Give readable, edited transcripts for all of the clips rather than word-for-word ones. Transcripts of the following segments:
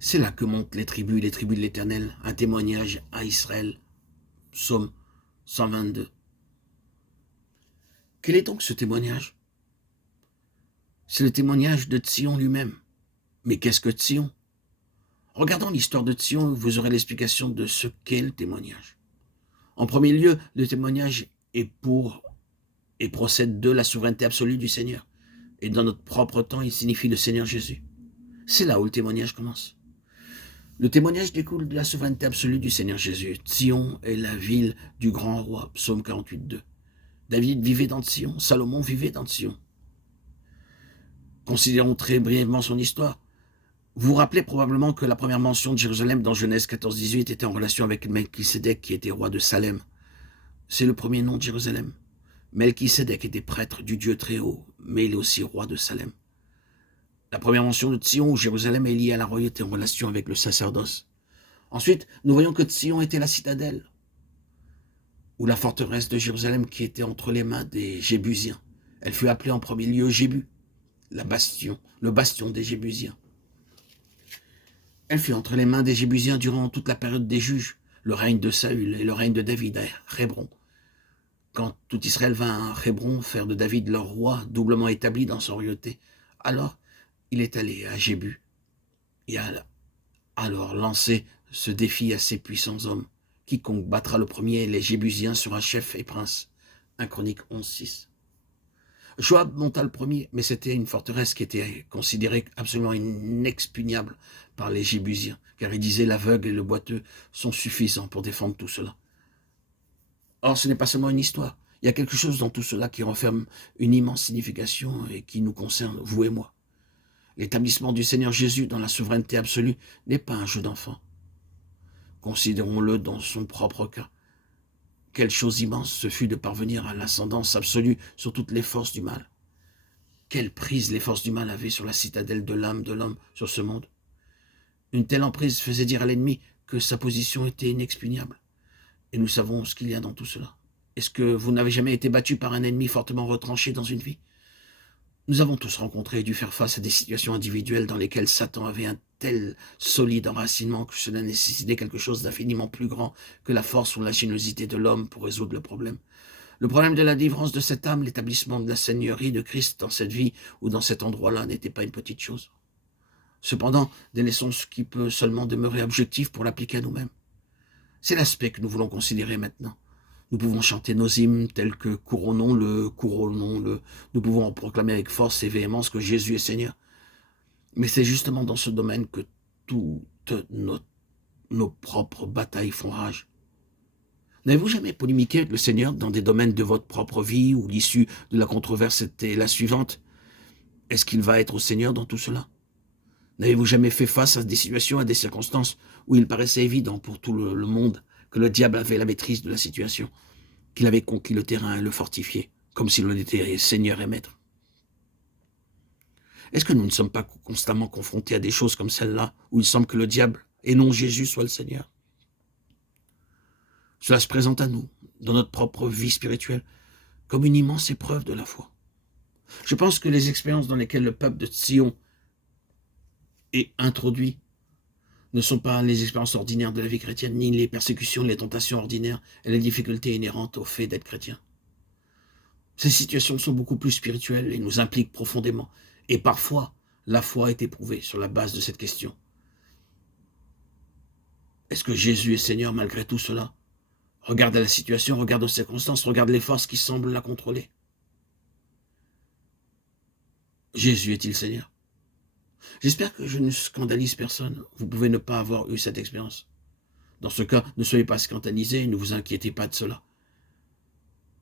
C'est là que montent les tribus de l'Éternel, un témoignage à Israël. Psaume 122. Quel est donc ce témoignage? C'est le témoignage de Sion lui-même. Mais qu'est-ce que Sion? Regardons l'histoire de Sion, vous aurez l'explication de ce qu'est le témoignage. En premier lieu, le témoignage est pour et procède de la souveraineté absolue du Seigneur. Et dans notre propre temps, il signifie le Seigneur Jésus. C'est là où le témoignage commence. Le témoignage découle de la souveraineté absolue du Seigneur Jésus. Sion est la ville du grand roi, psaume 48:2. David vivait dans Sion, Salomon vivait dans Sion. Considérons très brièvement son histoire. Vous vous rappelez probablement que la première mention de Jérusalem dans Genèse 14-18 était en relation avec Melchisédek qui était roi de Salem. C'est le premier nom de Jérusalem. Melchisédek était prêtre du Dieu très haut, mais il est aussi roi de Salem. La première mention de Sion, où Jérusalem est liée à la royauté en relation avec le sacerdoce. Ensuite, nous voyons que Sion était la citadelle, ou la forteresse de Jérusalem qui était entre les mains des Jébusiens. Elle fut appelée en premier lieu Jébu, le bastion des Jébusiens. Elle fut entre les mains des Jébusiens durant toute la période des juges, le règne de Saül et le règne de David à Hébron. Quand tout Israël vint à Hébron faire de David leur roi, doublement établi dans son royauté, alors il est allé à Jébu et a alors lancé ce défi à ses puissants hommes. Quiconque battra le premier, les Jébusiens sera chef et prince. 1 Chroniques 11:6. Joab monta le premier, mais c'était une forteresse qui était considérée absolument inexpugnable par les Jébusiens, car ils disaient l'aveugle et le boiteux sont suffisants pour défendre tout cela. Or, ce n'est pas seulement une histoire. Il y a quelque chose dans tout cela qui renferme une immense signification et qui nous concerne, vous et moi. L'établissement du Seigneur Jésus dans la souveraineté absolue n'est pas un jeu d'enfant. Considérons-le dans son propre cas. Quelle chose immense ce fut de parvenir à l'ascendance absolue sur toutes les forces du mal. Quelle prise les forces du mal avaient sur la citadelle de l'âme de l'homme sur ce monde. Une telle emprise faisait dire à l'ennemi que sa position était inexpugnable. Et nous savons ce qu'il y a dans tout cela. Est-ce que vous n'avez jamais été battu par un ennemi fortement retranché dans une vie? Nous avons tous rencontré et dû faire face à des situations individuelles dans lesquelles Satan avait un tel solide enracinement que cela nécessitait quelque chose d'infiniment plus grand que la force ou l'ingéniosité de l'homme pour résoudre le problème. Le problème de la délivrance de cette âme, l'établissement de la seigneurie de Christ dans cette vie ou dans cet endroit-là n'était pas une petite chose. Cependant, délaissons ce qui peut seulement demeurer objectif pour l'appliquer à nous-mêmes. C'est l'aspect que nous voulons considérer maintenant. Nous pouvons chanter nos hymnes tels que couronnons-le, couronnons-le. Nous pouvons en proclamer avec force et véhémence que Jésus est Seigneur. Mais c'est justement dans ce domaine que toutes nos propres batailles font rage. N'avez-vous jamais polémiqué avec le Seigneur dans des domaines de votre propre vie où l'issue de la controverse était la suivante? Est-ce qu'il va être au Seigneur dans tout cela? N'avez-vous jamais fait face à des situations, à des circonstances où il paraissait évident pour tout le monde que le diable avait la maîtrise de la situation, qu'il avait conquis le terrain et le fortifié, comme s'il en était Seigneur et Maître? Est-ce que nous ne sommes pas constamment confrontés à des choses comme celle-là, où il semble que le diable, et non Jésus, soit le Seigneur? Cela se présente à nous, dans notre propre vie spirituelle, comme une immense épreuve de la foi. Je pense que les expériences dans lesquelles le peuple de Sion est introduit ne sont pas les expériences ordinaires de la vie chrétienne, ni les persécutions, les tentations ordinaires et les difficultés inhérentes au fait d'être chrétien. Ces situations sont beaucoup plus spirituelles et nous impliquent profondément. Et parfois, la foi est éprouvée sur la base de cette question. Est-ce que Jésus est Seigneur malgré tout cela? Regarde la situation, regarde aux circonstances, regarde les forces qui semblent la contrôler. Jésus est-il Seigneur? J'espère que je ne scandalise personne. Vous pouvez ne pas avoir eu cette expérience. Dans ce cas, ne soyez pas scandalisés, ne vous inquiétez pas de cela.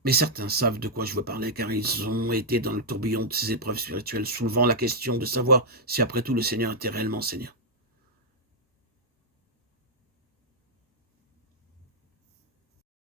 Mais certains savent de quoi je veux parler, car ils ont été dans le tourbillon de ces épreuves spirituelles, soulevant la question de savoir si après tout le Seigneur était réellement Seigneur.